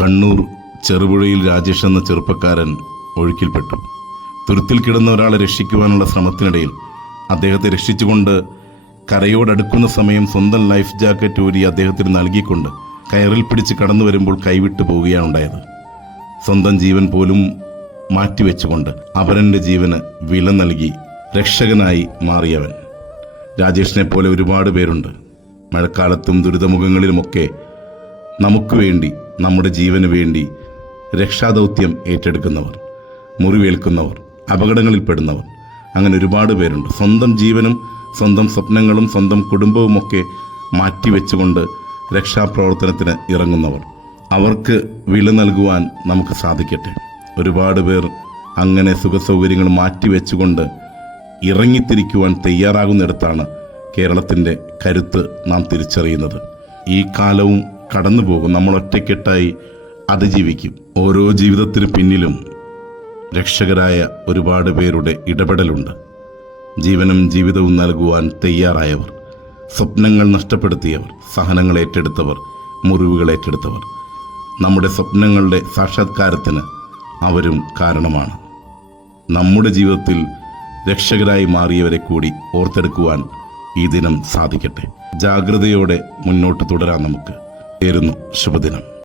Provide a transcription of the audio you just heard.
കണ്ണൂർ ചെറുപുഴയിൽ രാജേഷ് എന്ന ചെറുപ്പക്കാരൻ ഒഴുക്കിൽപ്പെട്ടു. തുരുത്തിൽ കിടന്ന ഒരാളെ രക്ഷിക്കുവാനുള്ള ശ്രമത്തിനിടയിൽ അദ്ദേഹത്തെ രക്ഷിച്ചുകൊണ്ട് കരയോടടുക്കുന്ന സമയം സ്വന്തം ലൈഫ് ജാക്കറ്റ് ഊരി അദ്ദേഹത്തിന് നൽകിക്കൊണ്ട് കയറിൽ പിടിച്ച് കടന്നു വരുമ്പോൾ കൈവിട്ടു പോവുകയാണ് ഉണ്ടായത്. സ്വന്തം ജീവൻ പോലും മാറ്റിവെച്ചുകൊണ്ട് അപരൻ്റെ ജീവന് വില നൽകി രക്ഷകനായി മാറിയവൻ. രാജേഷിനെ പോലെ ഒരുപാട് പേരുണ്ട്. മഴക്കാലത്തും ദുരിതമുഖങ്ങളിലുമൊക്കെ നമുക്ക് വേണ്ടി, നമ്മുടെ ജീവന് വേണ്ടി രക്ഷാദൗത്യം ഏറ്റെടുക്കുന്നവർ, മുറിവേൽക്കുന്നവർ, അപകടങ്ങളിൽപ്പെടുന്നവർ, അങ്ങനെ ഒരുപാട് പേരുണ്ട്. സ്വന്തം ജീവനും സ്വന്തം സ്വപ്നങ്ങളും സ്വന്തം കുടുംബവുമൊക്കെ മാറ്റിവെച്ചുകൊണ്ട് രക്ഷാപ്രവർത്തനത്തിന് ഇറങ്ങുന്നവർ. അവർക്ക് വില നൽകുവാൻ നമുക്ക് സാധിക്കട്ടെ. ഒരുപാട് പേർ അങ്ങനെ സുഖസൗകര്യങ്ങൾ മാറ്റിവെച്ചുകൊണ്ട് ഇറങ്ങിത്തിരിക്കുവാൻ തയ്യാറാകുന്നിടത്താണ് കേരളത്തിൻ്റെ കരുത്ത് നാം തിരിച്ചറിയുന്നത്. ഈ കാലവും കടന്നു പോകും. നമ്മൾ ഒറ്റക്കെട്ടായി അതിജീവിക്കും. ഓരോ ജീവിതത്തിന് പിന്നിലും രക്ഷകരായ ഒരുപാട് പേരുടെ ഇടപെടലുണ്ട്. ജീവനും ജീവിതവും നൽകുവാൻ തയ്യാറായവർ, സ്വപ്നങ്ങൾ നഷ്ടപ്പെടുത്തിയവർ, സഹനങ്ങൾ ഏറ്റെടുത്തവർ, മുറിവുകൾ ഏറ്റെടുത്തവർ. നമ്മുടെ സ്വപ്നങ്ങളുടെ സാക്ഷാത്കാരത്തിന് അവരും കാരണമാണ്. നമ്മുടെ ജീവിതത്തിൽ രക്ഷകരായി മാറിയവരെ കൂടി ഓർത്തെടുക്കുവാൻ ഈ ദിനം സാധിക്കട്ടെ. ജാഗ്രതയോടെ മുന്നോട്ട് തുടരാൻ നമുക്ക്. ശുഭദിനം.